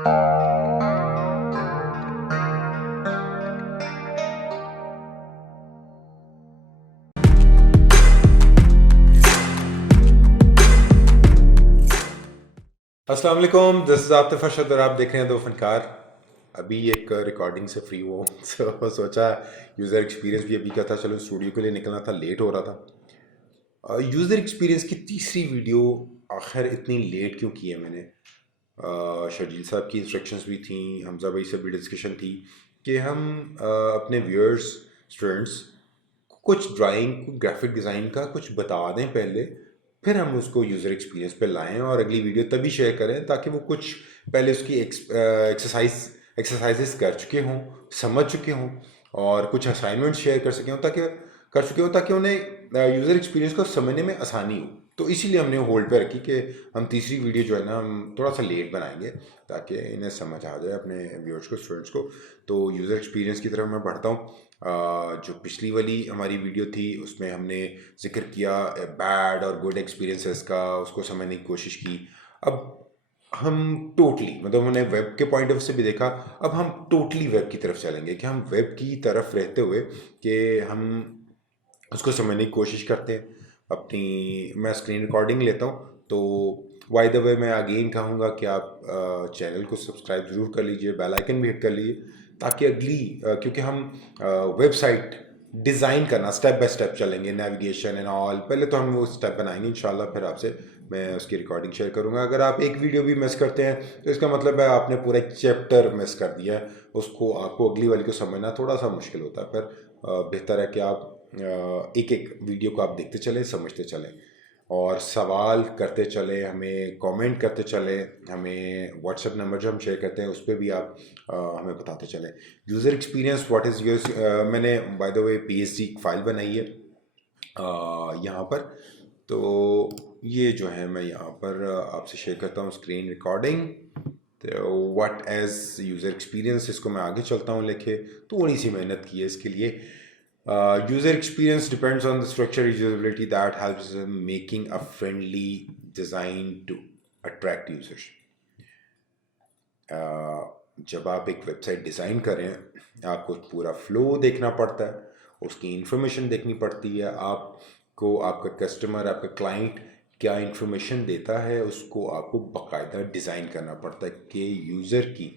अस्सलाम वालेकुम, this is Atif Arshad और आप देख रहे हैं दो फनकार। अभी एक रिकॉर्डिंग से फ्री हुआ हूँ तो सोचा यूज़र एक्सपीरियंस भी अभी का था, चलो स्टूडियो के लिए निकलना था, लेट हो रहा था। यूज़र एक्सपीरियंस की तीसरी वीडियो आखिर इतनी लेट क्यों की है मैंने? शर्जील साहब की इंस्ट्रक्शंस भी थी, हमजा भाई से भी डिस्कशन थी कि हम अपने व्यूअर्स, स्टूडेंट्स कुछ ड्राइंग, ग्राफिक डिज़ाइन का कुछ बता दें पहले, फिर हम उसको यूज़र एक्सपीरियंस पे लाएं और अगली वीडियो तभी शेयर करें ताकि वो कुछ पहले उसकी एक्सरसाइजेस कर चुके हों, समझ चुके हों और कुछ असाइनमेंट शेयर कर चुके हों ताकि उन्हें यूज़र एक्सपीरियंस को समझने में आसानी हो। तो इसीलिए हमने होल्ड पे रखी कि हम तीसरी वीडियो जो है ना हम थोड़ा सा लेट बनाएंगे ताकि इन्हें समझ आ जाए अपने व्यूअर्स को, स्टूडेंट्स को। तो यूज़र एक्सपीरियंस की तरफ मैं बढ़ता हूँ। जो पिछली वाली हमारी वीडियो थी उसमें हमने जिक्र किया बैड और गुड एक्सपीरियंसेस का, उसको समझने की कोशिश की। अब हम टोटली मतलब हमने वेब के पॉइंट ऑफ व्यू से भी देखा, अब हम टोटली वेब की तरफ चलेंगे कि हम वेब की तरफ रहते हुए कि हम उसको समझने की कोशिश करते हैं। अपनी मैं स्क्रीन रिकॉर्डिंग लेता हूँ तो बाय द वे मैं अगेन कहूँगा कि आप चैनल को सब्सक्राइब ज़रूर कर लीजिए, बेल आइकन भी हिट कर लीजिए ताकि क्योंकि हम वेबसाइट डिज़ाइन करना स्टेप बाय स्टेप चलेंगे, नेविगेशन एंड ऑल। पहले तो हम वो स्टेप बनाएंगे इंशाल्लाह, फिर आपसे मैं उसकी रिकॉर्डिंग शेयर करूँगा। अगर आप एक वीडियो भी मिस करते हैं तो इसका मतलब है आपने पूरा एक चैप्टर मिस कर दिया है, उसको आपको अगली वाली को समझना थोड़ा सा मुश्किल होता है। फिर बेहतर है कि आप एक एक वीडियो को आप देखते चलें, समझते चलें और सवाल करते चले, हमें कमेंट करते चले, हमें व्हाट्सएप नंबर जो हम शेयर करते हैं उस पर भी आप हमें बताते चलें। User experience what is use, मैंने by the way PhD file बनाई है यहाँ पर। तो ये जो है मैं यहाँ पर आपसे शेयर करता हूँ स्क्रीन रिकॉर्डिंग। तो व्हाट एज यूज़र एक्सपीरियंस, इसको मैं आगे चलता हूँ लेके, थोड़ी सी मेहनत की है इसके लिए। User experience depends on the structure usability that helps making a friendly design to attract users. जब आप एक वेबसाइट डिज़ाइन करें आपको पूरा फ्लो देखना पड़ता है, उसकी इंफॉर्मेशन देखनी पड़ती है, आपको आपका कस्टमर, आपका क्लाइंट क्या इंफॉर्मेशन देता है उसको आपको बाकायदा डिज़ाइन करना पड़ता है कि यूज़र की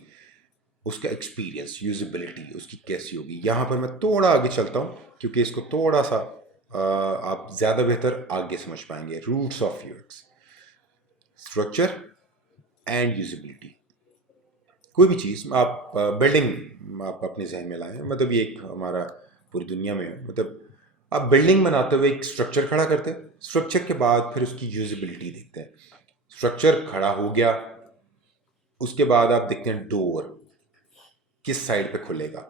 उसका एक्सपीरियंस, यूजेबिलिटी उसकी कैसी होगी। यहाँ पर मैं थोड़ा आगे चलता हूँ क्योंकि इसको थोड़ा सा आप ज़्यादा बेहतर आगे समझ पाएंगे। Roots of UX, structure and usability. कोई भी चीज़ आप बिल्डिंग आप अपने जहन में लाएं, मतलब ये एक हमारा पूरी दुनिया में है। मतलब आप बिल्डिंग बनाते हुए एक स्ट्रक्चर खड़ा करते हैं, स्ट्रक्चर के बाद फिर उसकी यूजेबिलिटी देखते हैं। स्ट्रक्चर खड़ा हो गया, उसके बाद आप देखते हैं डोर किस साइड पे खुलेगा,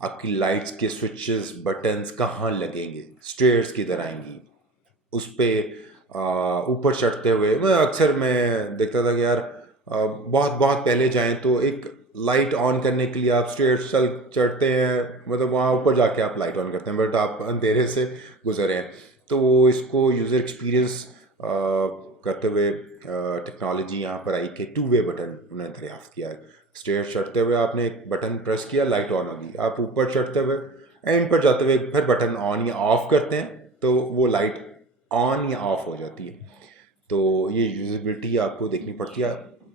आपकी लाइट्स के स्विचेस बटन्स कहाँ लगेंगे, स्टेयर्स किधर आएंगी, उस पे ऊपर चढ़ते हुए मैं देखता था कि यार बहुत बहुत पहले जाएं तो एक लाइट ऑन करने के लिए आप स्टेयर्स चढ़ते हैं, मतलब वहाँ ऊपर जाके आप लाइट ऑन करते हैं बट आप अंधेरे से गुजरे हैं। तो इसको यूज़र एक्सपीरियंस करते हुए टेक्नोलॉजी यहाँ पर आई कि टू वे बटन उन्होंने दरियाफ्त किया है। स्टेयर्स चढ़ते हुए आपने एक बटन प्रेस किया, लाइट ऑन होगी। आप ऊपर चढ़ते हुए एंड पर जाते हुए फिर बटन ऑन या ऑफ करते हैं तो वो लाइट ऑन या ऑफ हो जाती है। तो ये यूजेबिलिटी आपको देखनी पड़ती है।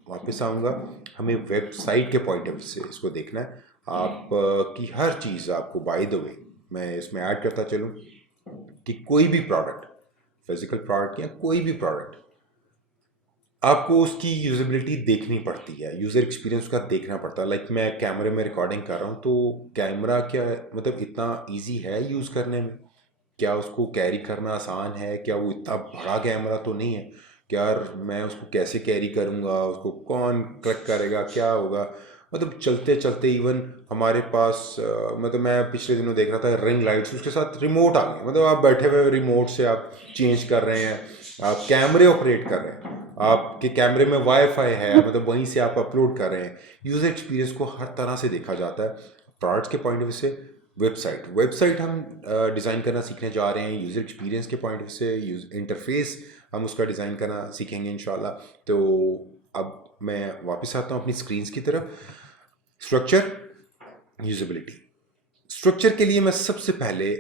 वापस आऊँगा, हमें वेबसाइट के पॉइंट ऑफ व्यू से इसको देखना है। आप की हर चीज़ आपको बाय द वे मैं इसमें ऐड करता चलूँ कि कोई भी प्रोडक्ट, फिजिकल प्रोडक्ट या कोई भी प्रोडक्ट, आपको उसकी यूजेबिलिटी देखनी पड़ती है, यूज़र एक्सपीरियंस का देखना पड़ता है। लाइक मैं कैमरे में रिकॉर्डिंग कर रहा हूँ तो कैमरा क्या है, मतलब इतना इजी है यूज़ करने में? क्या उसको कैरी करना आसान है? क्या वो इतना बड़ा कैमरा तो नहीं है? क्या मैं उसको कैसे कैरी करूँगा, उसको कौन क्लिक करेगा, क्या होगा? मतलब चलते चलते इवन हमारे पास मतलब मैं पिछले दिनों देख रहा था रिंग लाइट्स, उसके साथ रिमोट आ गए। मतलब आप बैठे हुए रिमोट से आप चेंज कर रहे हैं, आप कैमरे ऑपरेट कर रहे हैं, आपके कैमरे में वाईफाई है, मतलब वहीं से आप अपलोड कर रहे हैं। यूज़र एक्सपीरियंस को हर तरह से देखा जाता है। प्रोडक्ट्स के पॉइंट ऑफ व्यू से वेबसाइट हम डिज़ाइन करना सीखने जा रहे हैं, यूज़र एक्सपीरियंस के पॉइंट ऑफ व्यू से यूज इंटरफेस हम उसका डिज़ाइन करना सीखेंगे इंशाल्लाह। तो अब मैं वापस आता हूँ अपनी स्क्रीन्स की तरफ। Structure, usability. स्ट्रक्चर के लिए मैं सबसे पहले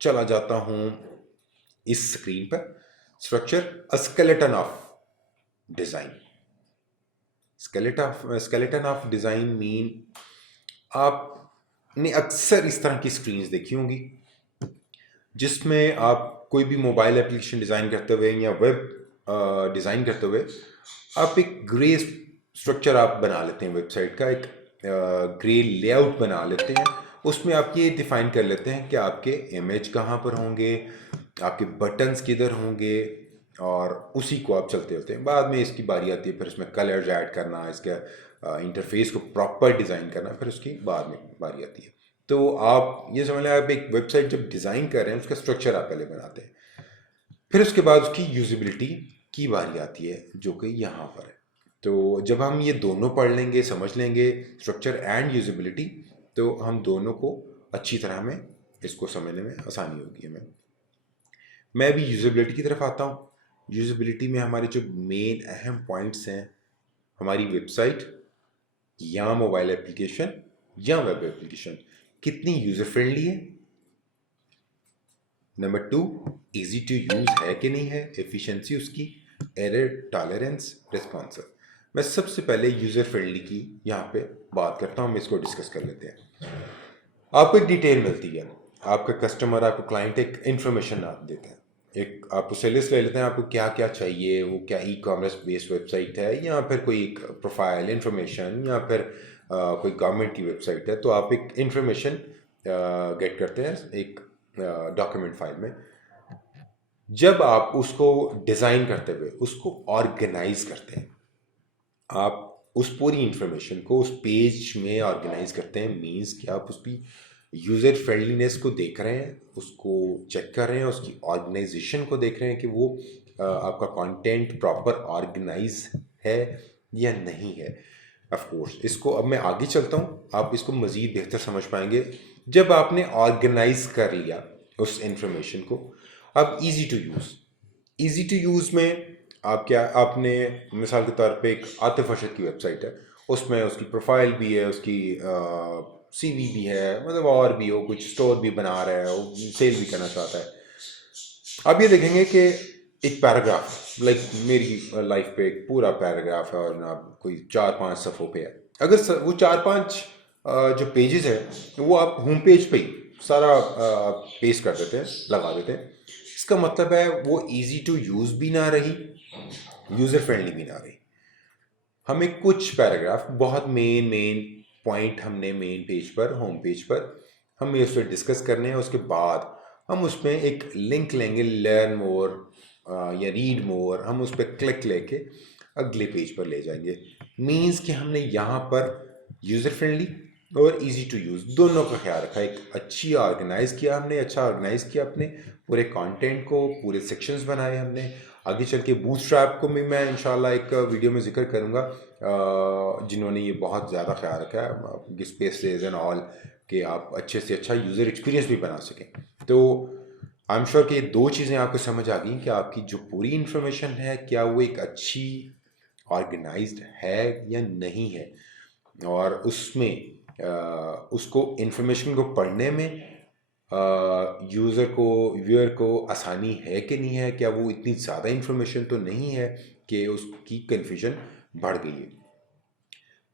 चला जाता हूँ इस स्क्रीन पर। Structure, a skeleton of design. Skeleton of design mean, आपने अक्सर इस तरह की स्क्रीन्स देखी होंगी जिसमें आप कोई भी मोबाइल एप्लीकेशन डिज़ाइन करते हुए या वेब डिज़ाइन करते हुए आप एक ग्रे स्ट्रक्चर आप बना लेते हैं वेबसाइट का, एक ग्रे लेआउट बना लेते हैं। उसमें आप ये डिफाइन कर लेते हैं कि आपके इमेज कहाँ पर होंगे, आपके बटन्स किधर होंगे, और उसी को आप चलते होते हैं। बाद में इसकी बारी आती है फिर इसमें कलर्स ऐड करना, इसका इंटरफेस को प्रॉपर डिज़ाइन करना, फिर उसकी बाद में बारी आती है। तो आप ये समझ लें, आप एक वेबसाइट जब डिज़ाइन कर रहे हैं उसका स्ट्रक्चर आप पहले बनाते हैं, फिर उसके बाद उसकी यूजिबिलिटी की बारी आती है जो कि यहाँ पर है। तो जब हम ये दोनों पढ़ लेंगे, समझ लेंगे स्ट्रक्चर एंड यूजिबिलिटी, तो हम दोनों को अच्छी तरह में इसको समझने में आसानी होगी हमें। मैं अभी यूजिबिलिटी की तरफ आता हूँ। यूजिबिलिटी में हमारे जो मेन अहम पॉइंट्स हैं, हमारी वेबसाइट या मोबाइल एप्लीकेशन या वेब एप्लीकेशन कितनी यूज़र फ्रेंडली है। नंबर 2, इजी टू यूज़ है कि नहीं है, एफिशिएंसी उसकी, एरर टॉलरेंस, रिस्पॉन्सिव। मैं सबसे पहले यूज़र फ्रेंडली की यहाँ पे बात करता हूँ, हम इसको डिस्कस कर लेते हैं। आपको एक डिटेल मिलती है, आपका कस्टमर, आपको क्लाइंट एक इन्फॉर्मेशन आप देते हैं, एक आप उससे लिस्ट ले लेते हैं आपको क्या क्या चाहिए, वो क्या ई कॉमर्स बेस्ड वेबसाइट है या फिर कोई एक प्रोफाइल इन्फॉर्मेशन या फिर कोई गवर्नमेंट की वेबसाइट है। तो आप एक इन्फॉर्मेशन गेट करते हैं एक डॉक्यूमेंट फाइल में। जब आप उसको डिज़ाइन करते हुए उसको ऑर्गेनाइज करते हैं, आप उस पूरी इंफॉर्मेशन को उस पेज में ऑर्गेनाइज करते हैं, मीन्स कि आप उसकी यूज़र फ्रेंडलीनेस को देख रहे हैं, उसको चेक कर रहे हैं, उसकी ऑर्गेनाइजेशन को देख रहे हैं कि वो आपका कंटेंट प्रॉपर ऑर्गेनाइज है या नहीं है। ऑफ कोर्स इसको अब मैं आगे चलता हूँ, आप इसको मज़ीद बेहतर समझ पाएंगे। जब आपने ऑर्गेनाइज कर लिया उस इंफॉर्मेशन को, अब easy to use. Easy to use में आप क्या, आपने मिसाल के तौर पे एक आतिफ अरशद की वेबसाइट है, उसमें उसकी प्रोफाइल भी है, उसकी सीवी भी है, मतलब और भी हो, कुछ स्टोर भी बना रहा है, वो सेल भी करना चाहता है। आप ये देखेंगे कि एक पैराग्राफ, लाइक मेरी लाइफ पे एक पूरा पैराग्राफ है और ना कोई 4-5 सफ़ों पे है। अगर वो 4-5 जो पेजेस है वो आप होम पेज पे ही सारा पेस्ट कर देते हैं, लगा देते हैं, इसका मतलब है वो इजी टू यूज़ भी ना रही, यूज़र फ्रेंडली भी ना रही। हमें कुछ पैराग्राफ बहुत मेन पॉइंट हमने मेन पेज पर, होम पेज पर हमें उस पर डिस्कस करने हैं। उसके बाद हम उसमें एक लिंक लेंगे, लर्न मोर या रीड मोर, हम उस पर क्लिक लेके अगले पेज पर ले जाएंगे। मीन्स कि हमने यहाँ पर यूज़र फ्रेंडली और इजी टू यूज़ दोनों का ख्याल रखा। एक अच्छी ऑर्गेनाइज किया हमने, अच्छा ऑर्गेनाइज किया अपने पूरे कंटेंट को, पूरे सेक्शंस बनाए हमने। आगे चल के बूटस्ट्रैप को भी मैं इंशाल्लाह एक वीडियो में जिक्र करूँगा, जिन्होंने ये बहुत ज़्यादा ख्याल रखा है स्पेसेस एंड ऑल, कि आप अच्छे से अच्छा यूज़र एक्सपीरियंस भी बना सकें। तो आई एम श्योर कि ये दो चीज़ें आपको समझ आ गई कि आपकी जो पूरी इंफॉर्मेशन है क्या वो एक अच्छी ऑर्गेनाइज्ड है या नहीं है, और उसमें उसको इंफॉर्मेशन को पढ़ने में यूज़र को, व्यूअर को आसानी है कि नहीं है, क्या वो इतनी ज़्यादा इंफॉर्मेशन तो नहीं है कि उसकी कन्फ्यूजन बढ़ गई है।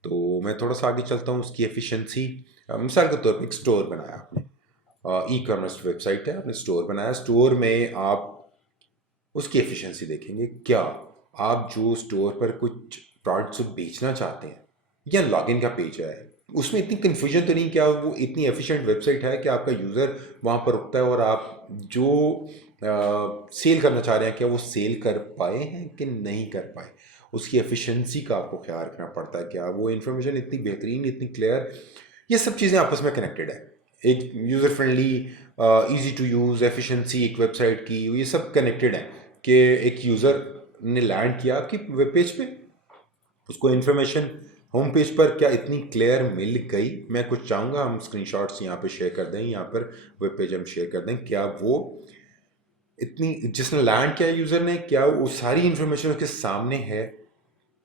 तो मैं थोड़ा सा आगे चलता हूँ, उसकी एफिशिएंसी। मिसाल के तौर पर एक स्टोर बनाया आपने, ई कॉमर्स वेबसाइट है, आपने स्टोर बनाया, स्टोर में आप उसकी एफिशिएंसी देखेंगे। क्या आप जो स्टोर पर कुछ प्रोडक्ट्स बेचना चाहते हैं या लॉगिन का पेज है, उसमें इतनी कन्फ्यूजन तो नहीं, क्या वो इतनी एफिशिएंट वेबसाइट है कि आपका यूज़र वहाँ पर रुकता है और आप जो सेल करना चाह रहे हैं क्या वो सेल कर पाए हैं कि नहीं कर पाए, उसकी एफिशिएंसी का आपको ख्याल रखना पड़ता है। क्या वो इन्फॉर्मेशन इतनी बेहतरीन, इतनी क्लियर, ये सब चीज़ें आपस में कनेक्टेड है। एक user friendly, easy to use, efficiency एक वेबसाइट की, ये सब कनेक्टेड है कि एक यूज़र ने लैंड किया आपकी वेब पेज पे, उसको इन्फॉर्मेशन होम पेज पर क्या इतनी क्लियर मिल गई। मैं कुछ चाहूँगा हम स्क्रीनशॉट्स यहाँ पे शेयर कर दें, यहाँ पर वेब पेज हम शेयर कर दें, क्या वो इतनी, जिसने लैंड किया यूज़र ने, क्या वो सारी इन्फॉर्मेशन उसके सामने है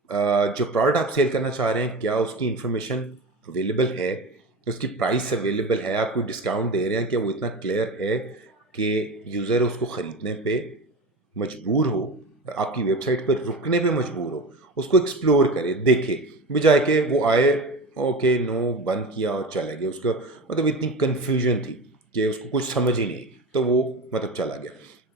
जो प्रोडक्ट आप सेल करना चाह रहे हैं क्या उसकी इंफॉर्मेशन अवेलेबल है, उसकी प्राइस अवेलेबल है, आप कोई डिस्काउंट दे रहे हैं, क्या वो इतना क्लियर है कि यूज़र उसको ख़रीदने पे मजबूर हो, आपकी वेबसाइट पर रुकने पे मजबूर हो, उसको एक्सप्लोर करे, देखे, बजाय के वो आए, ओके नो, बंद किया और चले गए। उसका मतलब इतनी कन्फ्यूजन थी कि उसको कुछ समझ ही नहीं, तो वो मतलब चला गया।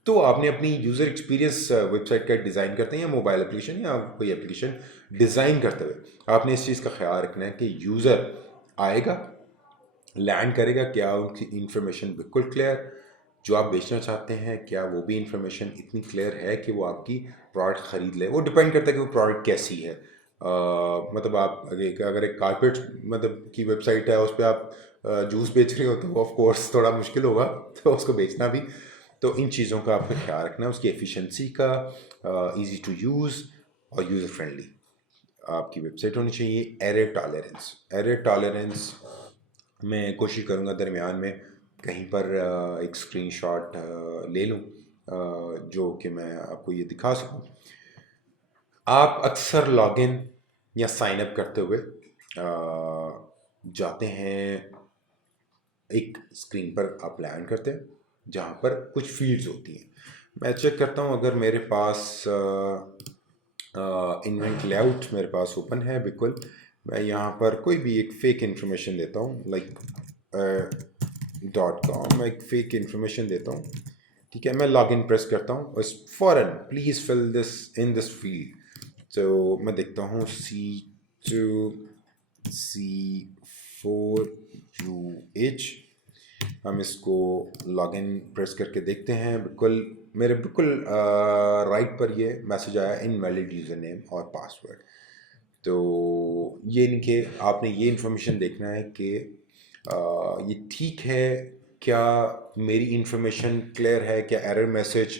तो आपने अपनी यूज़र एक्सपीरियंस वेबसाइट का डिज़ाइन करते हैं या मोबाइल एप्लीकेशन या कोई एप्लीकेशन डिज़ाइन करते हुए आपने इस चीज़ का ख्याल रखना है कि यूज़र आएगा, लैंड करेगा, क्या उनकी इंफॉर्मेशन बिल्कुल क्लियर, जो आप बेचना चाहते हैं क्या वो भी इंफॉर्मेशन इतनी क्लियर है कि वो आपकी प्रोडक्ट ख़रीद ले। वो डिपेंड करता है कि वो प्रोडक्ट कैसी है। मतलब आप अगर एक कारपेट मतलब की वेबसाइट है, उस पर आप जूस बेच रहे हो तो ऑफ कोर्स थोड़ा मुश्किल होगा तो उसको बेचना भी। तो इन चीज़ों का आपको ख्याल रखना है, उसकी एफिशिएंसी का, इजी टू यूज़ और यूज़र फ्रेंडली आपकी वेबसाइट होनी चाहिए। एरर टॉलरेंस मैं कोशिश करूँगा दरमियान में कहीं पर एक स्क्रीनशॉट ले लूँ जो कि मैं आपको ये दिखा सकूँ। आप अक्सर लॉगिन या साइन अप करते हुए जाते हैं, एक स्क्रीन पर आप लैंड करते हैं जहाँ पर कुछ फील्ड्स होती हैं। मैं चेक करता हूँ अगर मेरे पास इन्वेंट लेआउट मेरे पास ओपन है, बिल्कुल मैं यहाँ पर कोई भी एक फेक इंफॉर्मेशन देता हूँ, लाइक .com, मैं एक फेक इंफॉर्मेशन देता हूँ, ठीक है। मैं लॉगिन प्रेस करता हूँ, इस form please fill this in this field. तो मैं देखता हूँ C2C4UH, हम इसको लॉगिन प्रेस करके देखते हैं। बिल्कुल मेरे बिल्कुल राइट पर ये मैसेज आया, इनवैलिड यूज़र नेम और पासवर्ड। तो ये नहीं कि आपने ये इन्फॉर्मेशन देखना है कि ये ठीक है, क्या मेरी इंफॉर्मेशन क्लियर है, क्या एरर मैसेज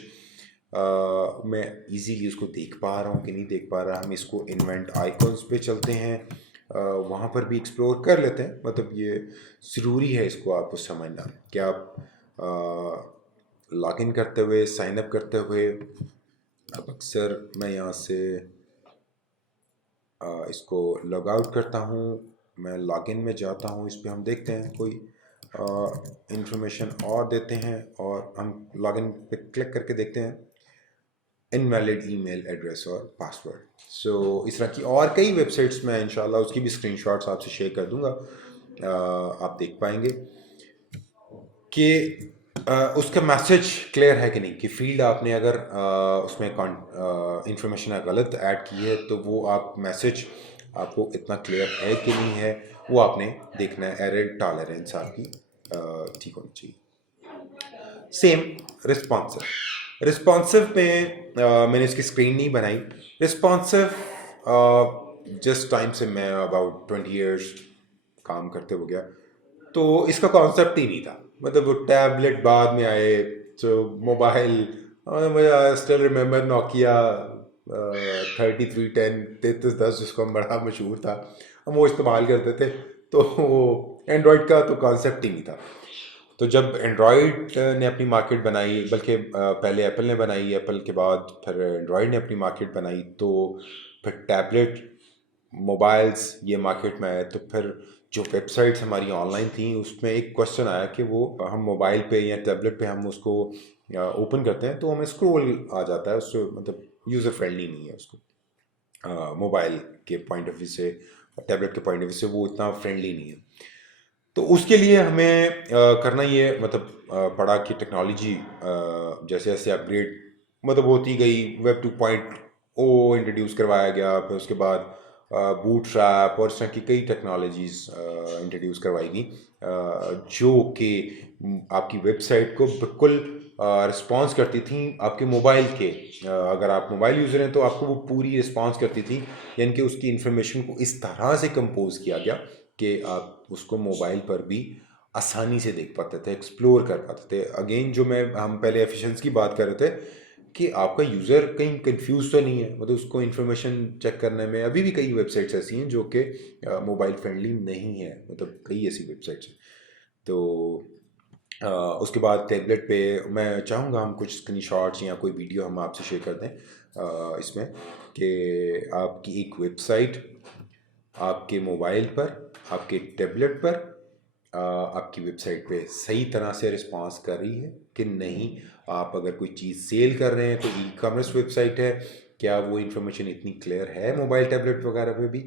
मैं इजीली उसको देख पा रहा हूँ कि नहीं देख पा रहा। हम इसको इन्वेंट आइकॉन्स पे चलते हैं, वहाँ पर भी एक्सप्लोर कर लेते हैं। मतलब ये ज़रूरी है इसको आपको समझना कि आप लॉगिन करते हुए, साइन अप करते हुए, अब अक्सर मैं यहाँ से इसको लॉग आउट करता हूँ, मैं लॉगिन में जाता हूँ, इस पर हम देखते हैं कोई इंफॉर्मेशन और देते हैं और हम लॉगिन पे क्लिक करके देखते हैं इनवैलिड ईमेल एड्रेस और पासवर्ड। सो इस तरह की और कई वेबसाइट्स में इंशाल्लाह उसकी भी स्क्रीनशॉट्स आपसे शेयर कर दूंगा, आप देख पाएंगे कि उसका मैसेज क्लियर है कि नहीं, कि फील्ड आपने अगर उसमें इंफॉर्मेशन गलत ऐड की है तो वो आप मैसेज आपको इतना क्लियर है कि नहीं है, वो आपने देखना है। एरर टॉलरेंस आपकी ठीक होनी चाहिए। सेम रिस्पॉन्सिव पे मैंने इसकी स्क्रीन नहीं बनाई। रिस्पॉन्सिव जिस टाइम से मैं अबाउट 20 years काम करते हो गया, तो इसका कॉन्सेप्ट ही नहीं था। मतलब वो टैबलेट बाद में आए, तो मोबाइल, मुझे स्टिल रिमेम्बर नोकिया 3310, 3310 जिसको हम बड़ा मशहूर था, हम वो इस्तेमाल करते थे। तो वो एंड्रॉयड का तो कॉन्सेप्ट ही नहीं था। तो जब एंड्रॉयड ने अपनी मार्केट बनाई, बल्कि पहले एप्पल ने बनाई, एप्पल के बाद फिर एंड्रॉयड ने अपनी मार्केट बनाई, तो फिर टैबलेट मोबाइल्स ये मार्केट में आए, तो फिर जो वेबसाइट्स हमारी ऑनलाइन थी उसमें एक क्वेश्चन आया कि वो हम मोबाइल पे या टैबलेट पे हम उसको ओपन करते हैं तो हमें स्क्रॉल आ जाता है, उससे मतलब यूज़र फ्रेंडली नहीं है उसको, मोबाइल के पॉइंट ऑफ व्यू से, टैबलेट के पॉइंट ऑफ व्यू से वो इतना फ्रेंडली नहीं है। तो उसके लिए हमें करना ये मतलब पड़ा कि टेक्नोलॉजी जैसे जैसे अपग्रेड मतलब होती गई, वेब 2.0 इंट्रोड्यूस करवाया गया, फिर उसके बाद बूटस्ट्रैप और इस तरह की कई टेक्नोलॉजीज़ इंट्रोड्यूस करवाई गई, जो कि आपकी वेबसाइट को बिल्कुल रिस्पॉन्स करती थी आपके मोबाइल के। अगर आप मोबाइल यूज़र हैं तो आपको वो पूरी रिस्पॉन्स करती थी, यानी कि उसकी इंफॉर्मेशन को इस तरह से कंपोज किया गया कि आप उसको मोबाइल पर भी आसानी से देख पाते थे, एक्सप्लोर कर पाते थे। अगेन जो हम पहले एफिशिएंसी की बात कर रहे थे कि आपका यूज़र कहीं कंफ्यूज तो नहीं है, मतलब उसको इन्फॉर्मेशन चेक करने में अभी भी कई वेबसाइट्स ऐसी हैं जो कि मोबाइल फ्रेंडली नहीं है, मतलब कई ऐसी वेबसाइट्स हैं। तो उसके बाद टैबलेट पे मैं चाहूँगा हम कुछ स्क्रीनशॉट्स या कोई वीडियो हम आपसे शेयर कर दें इसमें कि आपकी एक वेबसाइट आपके मोबाइल पर, आपके टैबलेट पर, आपकी वेबसाइट पे सही तरह से रिस्पॉन्स कर रही है कि नहीं। आप अगर कोई चीज़ सेल कर रहे हैं तो ई कॉमर्स वेबसाइट है, क्या वो इन्फॉर्मेशन इतनी क्लियर है मोबाइल टैबलेट वगैरह पे भी,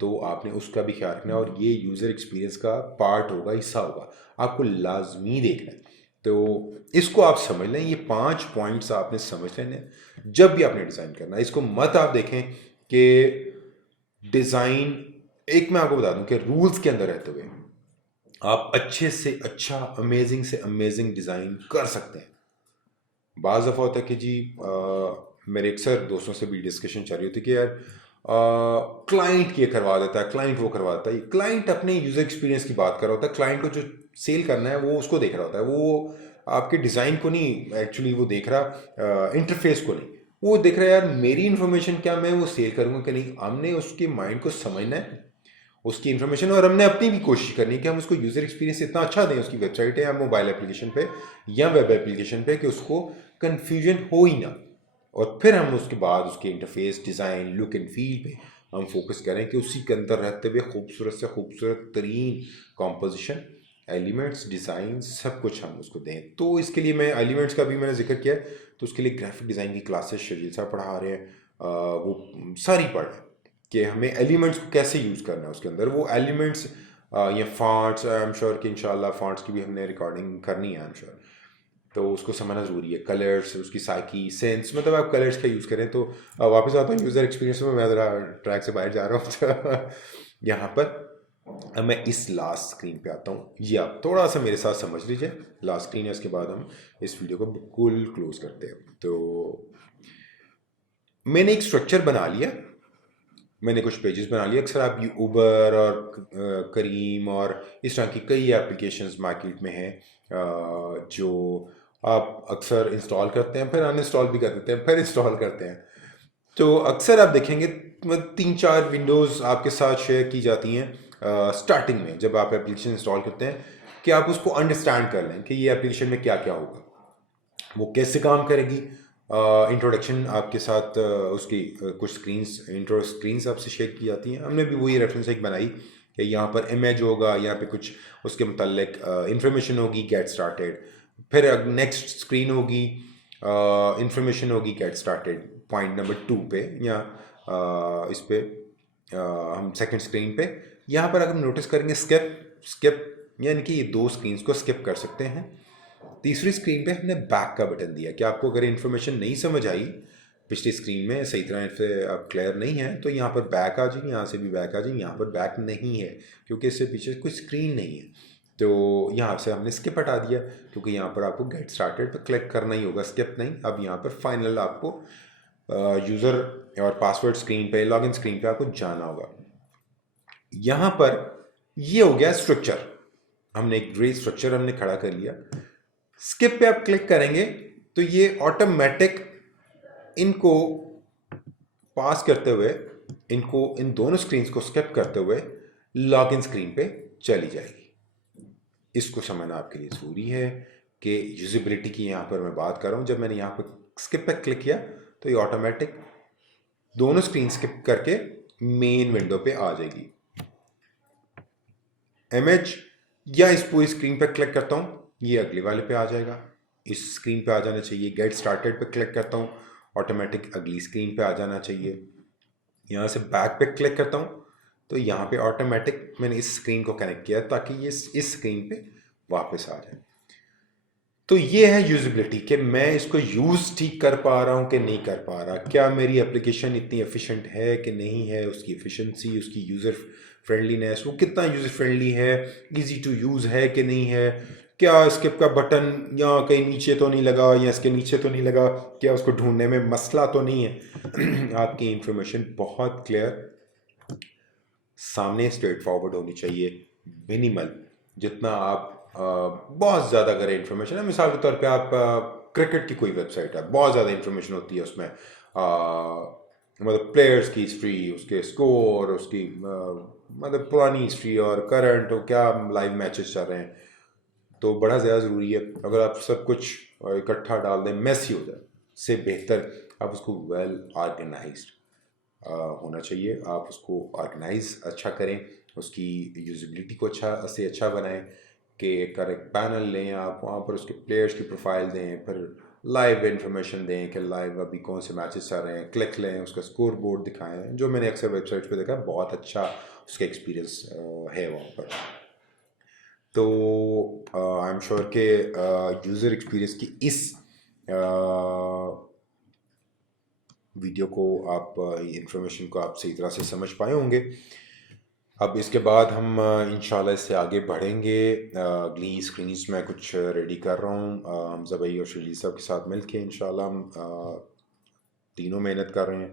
तो आपने उसका भी ख्याल रखना है। और ये यूज़र एक्सपीरियंस का पार्ट होगा, हिस्सा होगा, आपको लाजमी देखना है। तो इसको आप समझ लें, ये 5 पॉइंट्स आपने समझ लेने जब भी आपने डिज़ाइन करना है। इसको मत आप देखें कि डिज़ाइन, एक मैं आपको बता दूं कि रूल्स के अंदर रहते हुए आप अच्छे से अच्छा, अमेजिंग से अमेजिंग डिज़ाइन कर सकते हैं। बाज़ दफ़ा होता है कि जी मेरे अक्सर दोस्तों से भी डिस्कशन चल रही होती है कि यार क्लाइंट ये करवा देता है, क्लाइंट वो करवा देता है। क्लाइंट अपने यूज़र एक्सपीरियंस की बात कर रहा होता है, क्लाइंट को जो सेल करना है वो उसको देख रहा होता है, वो आपके डिज़ाइन को नहीं एक्चुअली वो देख रहा, इंटरफेस को नहीं। वो देख रहा है यार मेरी इन्फॉर्मेशन क्या मैं वो सेल करूँगा कि नहीं। हमने उसके माइंड को समझना है, उसकी इन्फॉर्मेशन, और हमने अपनी भी कोशिश करनी है कि हम उसको यूज़र एक्सपीरियंस इतना अच्छा दें उसकी वेबसाइट है या मोबाइल एप्लीकेशन पे या वेब एप्लीकेशन पे कि उसको कन्फ्यूजन हो ही ना। और फिर हम उसके बाद उसके interface, design, look and feel पे हम फोकस करें कि उसी के अंदर रहते हुए खूबसूरत से खूबसूरत तरीन कॉम्पोजिशन, एलिमेंट्स, डिज़ाइन, सब कुछ हम उसको दें। तो इसके लिए मैं एलिमेंट्स का भी मैंने जिक्र किया, तो उसके लिए ग्राफिक डिज़ाइन की क्लासेस शजील साहब पढ़ा रहे हैं, वो सारी पढ़ रहे हैं कि हमें एलिमेंट्स को कैसे यूज़ करना है उसके अंदर। वो एलिमेंट्स या फॉन्ट्स, आई एम श्योर कि इंशाल्लाह फॉन्ट्स की भी हमने रिकॉर्डिंग करनी है, आई एम श्योर। तो उसको समझना ज़रूरी है, कलर्स, उसकी साइकी, सेंस, मतलब आप कलर्स का यूज़ करें। तो वापस आता हूँ यूज़र एक्सपीरियंस में, मैं ज़रा ट्रैक से बाहर जा रहा हूँ। तो यहाँ पर अब मैं इस लास्ट स्क्रीन पे आता हूँ, ये आप थोड़ा सा मेरे साथ समझ लीजिए। लास्ट स्क्रीन है, इसके बाद हम इस वीडियो को बिल्कुल क्लोज करते हैं। तो मैंने एक स्ट्रक्चर बना लिया, मैंने कुछ पेजेस बना लिए। अक्सर आप ऊबर और करीम और इस तरह की कई एप्लीकेशंस मार्केट में हैं जो आप अक्सर इंस्टॉल करते हैं, फिर अनइंस्टॉल भी कर देते हैं, फिर इंस्टॉल करते हैं। तो अक्सर आप देखेंगे 3-4 विंडोज़ आपके साथ शेयर की जाती हैं स्टार्टिंग में जब आप एप्लीकेशन इंस्टॉल करते हैं, कि आप उसको अंडरस्टैंड कर लें कि ये एप्लीकेशन में क्या क्या होगा, वो कैसे काम करेगी। इंट्रोडक्शन आपके साथ उसकी कुछ स्क्रीन्स, इंट्रो स्क्रीन्स आपसे शेयर की जाती हैं। हमने भी वही रेफरेंस एक बनाई कि यहाँ पर इमेज होगा, यहाँ पे कुछ उसके मुतालिक इंफॉर्मेशन होगी, गेट स्टार्टेड। फिर नेक्स्ट स्क्रीन होगी, इंफॉर्मेशन होगी, गेट स्टार्टेड पॉइंट नंबर 2 पे, या इस पे हम सेकंड स्क्रीन पे। यहाँ पर अगर नोटिस करेंगे स्किप स्किप, यानी कि ये 2 स्क्रीन्स को स्किप कर सकते हैं। तीसरी स्क्रीन पे हमने बैक का बटन दिया कि आपको अगर इन्फॉर्मेशन नहीं समझ आई पिछली स्क्रीन में, सही तरह से आप क्लियर नहीं है, तो यहाँ पर बैक आ जाए, यहाँ से भी बैक आ जाए। यहाँ पर बैक नहीं है क्योंकि इससे पीछे कोई स्क्रीन नहीं है, तो यहाँ से हमने स्किप हटा दिया क्योंकि यहाँ पर आपको गेट स्टार्टेड पर क्लिक करना ही होगा, स्किप नहीं। अब यहाँ पर फाइनल आपको यूज़र और पासवर्ड स्क्रीन पे, लॉगिन स्क्रीन पे आपको जाना होगा। यहाँ पर ये हो गया स्ट्रक्चर, हमने एक ग्रे स्ट्रक्चर हमने खड़ा कर लिया। स्किप पे आप क्लिक करेंगे तो ये ऑटोमेटिक इनको पास करते हुए, इनको, इन दोनों स्क्रीन्स को स्किप करते हुए लॉगिन स्क्रीन पे चली जाएगी। इसको समझना आपके लिए ज़रूरी है कि यूजिबिलिटी की यहाँ पर मैं बात कर रहा हूँ। जब मैंने यहाँ पर स्किप पे क्लिक किया तो ये ऑटोमेटिक दोनों स्क्रीन स्किप करके मेन विंडो पे आ जाएगी। इमेज या इस पूरी स्क्रीन पे क्लिक करता हूँ, ये अगले वाले पे आ जाएगा, इस स्क्रीन पे आ जाना चाहिए। गेट स्टार्टेड पे क्लिक करता हूँ, ऑटोमेटिक अगली स्क्रीन पे आ जाना चाहिए। यहाँ से बैक पे क्लिक करता हूँ तो यहाँ पे ऑटोमेटिक मैंने इस स्क्रीन को कनेक्ट किया ताकि ये इस स्क्रीन पे वापस आ जाए। तो ये है यूजिबिलिटी कि मैं इसको यूज़ ठीक कर पा रहा हूँ कि नहीं कर पा रहा, क्या मेरी एप्लीकेशन इतनी एफिशिएंट है कि नहीं है, उसकी एफिशिएंसी, उसकी यूज़र फ्रेंडलीनेस, वो कितना यूज़र फ्रेंडली है, इजी टू यूज़ है कि नहीं है, क्या स्किप का बटन यहाँ कहीं नीचे तो नहीं लगा या इसके नीचे तो नहीं लगा, क्या उसको ढूंढने में मसला तो नहीं है। आपकी इंफॉर्मेशन बहुत क्लियर, सामने स्ट्रेट फॉरवर्ड होनी चाहिए, मिनिमल। जितना आप बहुत ज़्यादा अगर इन्फॉर्मेशन है, मिसाल के तौर पे आप क्रिकेट की कोई वेबसाइट है, बहुत ज़्यादा इन्फॉर्मेशन होती है उसमें, मतलब प्लेयर्स की हिस्ट्री, उसके स्कोर, उसकी मतलब पुरानी हिस्ट्री और करंट, और क्या लाइव मैचेस चल रहे हैं, तो बड़ा ज़्यादा ज़रूरी है। अगर आप सब कुछ इकट्ठा डाल दें, मेसी हो जाए, से बेहतर आप उसको वेल ऑर्गेनाइज्ड होना चाहिए। आप उसको ऑर्गेनाइज अच्छा करें, उसकी यूजिबिलिटी को अच्छा बनाएं कि करेक्ट पैनल लें आप, वहाँ पर उसके प्लेयर्स की प्रोफाइल दें, फिर लाइव इन्फॉर्मेशन दें कि लाइव अभी कौन से मैचेस चल रहे हैं, क्लिक लें, उसका स्कोर बोर्ड दिखाएं। जो मैंने अक्सर वेबसाइट्स पे देखा है, बहुत अच्छा उसका एक्सपीरियंस है वहाँ पर। तो आई एम श्योर के यूज़र एक्सपीरियंस की इस वीडियो को आप इंफॉर्मेशन को आप सही तरह से समझ पाए होंगे। अब इसके बाद हम इंशाल्लाह इससे आगे बढ़ेंगे। अगली स्क्रीन्स में कुछ रेडी कर रहा हूँ हमजा भाई और शर्जील साहब के साथ मिलके। इंशाल्लाह हम तीनों मेहनत कर रहे हैं,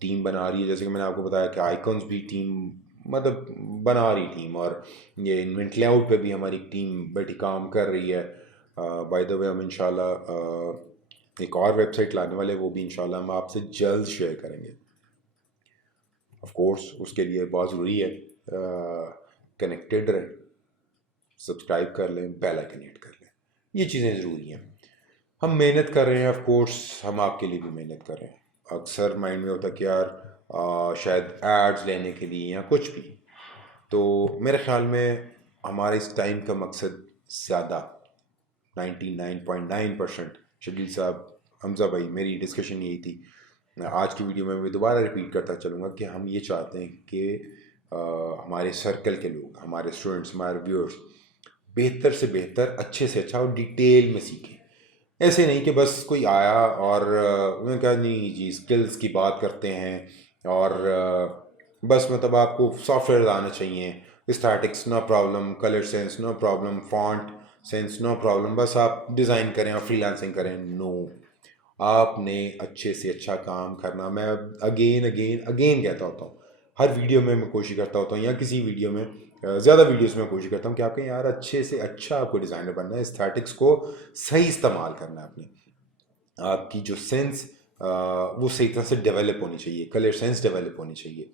टीम बना रही है। जैसे कि मैंने आपको बताया कि आइकॉन्स भी टीम मतलब बना रही टीम, और ये इन्वेंट लेआउट पे भी हमारी टीम बैठी काम कर रही है। बाय द वे हम इंशाल्लाह एक और वेबसाइट लाने वाले, वो भी इंशाल्लाह हम आपसे जल्द शेयर करेंगे। ऑफ कोर्स उसके लिए बहुत ज़रूरी है कनेक्टेड रहें, सब्सक्राइब कर लें, बेल आइकन हिट कर लें, ये चीज़ें ज़रूरी हैं। हम मेहनत कर रहे हैं, ऑफ कोर्स हम आपके लिए भी मेहनत कर रहे हैं। अक्सर माइंड में होता है कि यार शायद एड्स लेने के लिए या कुछ भी, तो मेरे ख्याल में हमारे इस टाइम का मकसद ज़्यादा 99.9% शकील साहब, हमजा भाई, मेरी डिस्कशन यही थी। आज की वीडियो में मैं दोबारा रिपीट करता चलूँगा कि हम ये चाहते हैं कि हमारे सर्कल के लोग, हमारे स्टूडेंट्स, हमारे व्यूअर्स बेहतर से बेहतर, अच्छे से अच्छा और डिटेल में सीखें। ऐसे नहीं कि बस कोई आया और उन्होंने कहा नहीं जी स्किल्स की बात करते हैं, और बस मतलब आपको सॉफ्टवेयर आना चाहिए, statics no problem, colour sense no problem, font sense no problem, बस आप डिज़ाइन करें और फ्रीलांसिंग करें। नो, आपने अच्छे से अच्छा काम करना। मैं अगेन अगेन अगेन कहता होता हूँ, हर वीडियो में मैं कोशिश करता होता हूँ, या किसी वीडियो में ज़्यादा वीडियोस में कोशिश करता हूँ कि आपके यार अच्छे से अच्छा आपको डिज़ाइनर बनना है, एस्थेटिक्स को सही इस्तेमाल करना है अपनी, आपकी जो सेंस वो सही तरह से डेवलप होनी चाहिए, कलर सेंस डेवलप होनी चाहिए।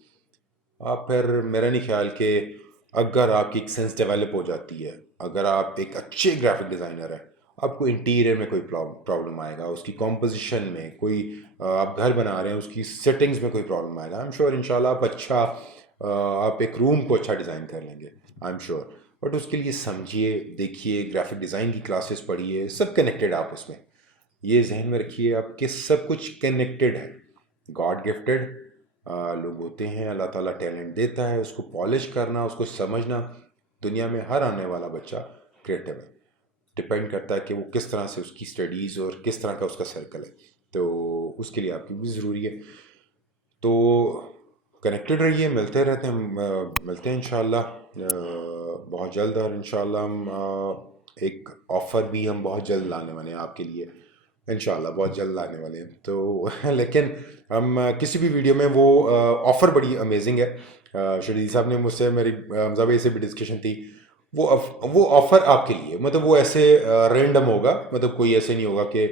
आप फिर मेरा नहीं ख्याल कि अगर आपकी एक सेंस डेवलप हो जाती है, अगर आप एक अच्छे ग्राफिक डिज़ाइनर हैं, आपको इंटीरियर में कोई प्रॉब्लम आएगा, उसकी कॉम्पोजिशन में कोई आप घर बना रहे हैं उसकी सेटिंग्स में कोई प्रॉब्लम आएगा, आई एम श्योर इंशाल्लाह आप अच्छा आप एक रूम को अच्छा डिज़ाइन कर लेंगे, आई एम श्योर। बट उसके लिए समझिए, देखिए, ग्राफिक डिज़ाइन की क्लासेस पढ़िए, सब कनेक्टेड आप उसमें, ये जहन में रखिए आप कि सब कुछ कनेक्टेड है। गॉड गिफ्टेड लोग होते हैं, अल्लाह ताला टैलेंट देता है, उसको पॉलिश करना, उसको समझना। दुनिया में हर आने वाला बच्चा क्रिएटिव है, डिपेंड करता है कि वो किस तरह से उसकी स्टडीज़ और किस तरह का उसका सर्कल है, तो उसके लिए आपकी भी ज़रूरी है। तो कनेक्टेड रहिए, मिलते रहते हैं हम, मिलते हैं इंशाल्लाह बहुत जल्द, और इंशाल्लाह हम एक ऑफ़र भी हम बहुत जल्द लाने वाले हैं आपके लिए, इंशाल्लाह बहुत जल्द लाने वाले हैं। तो लेकिन हम किसी भी वीडियो में वो ऑफ़र बड़ी अमेजिंग है। शरील साहब ने मुझसे, मेरी हमजा भाई से भी डिस्कशन थी, वो ऑफ़र आपके लिए, मतलब वो ऐसे रैंडम होगा, मतलब कोई ऐसे नहीं होगा कि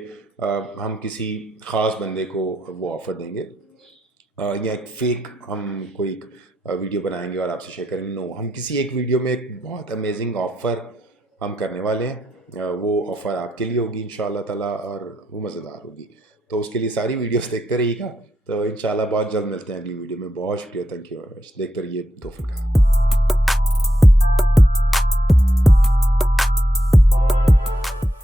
हम किसी ख़ास बंदे को वो ऑफ़र देंगे, या एक फेक हम कोई एक वीडियो बनाएंगे और आपसे शेयर करेंगे। नो, हम किसी एक वीडियो में एक बहुत अमेजिंग ऑफ़र हम करने वाले हैं। वो ऑफ़र आपके लिए होगी इंशाल्लाह ताला, और वो मज़ेदार होगी। तो उसके लिए सारी वीडियोस देखते रहिएगा। तो इंशाल्लाह बहुत जल्द मिलते हैं अगली वीडियो में। बहुत शुक्रिया, थैंक यू वेरी मच। देखते रहिए दो फिर।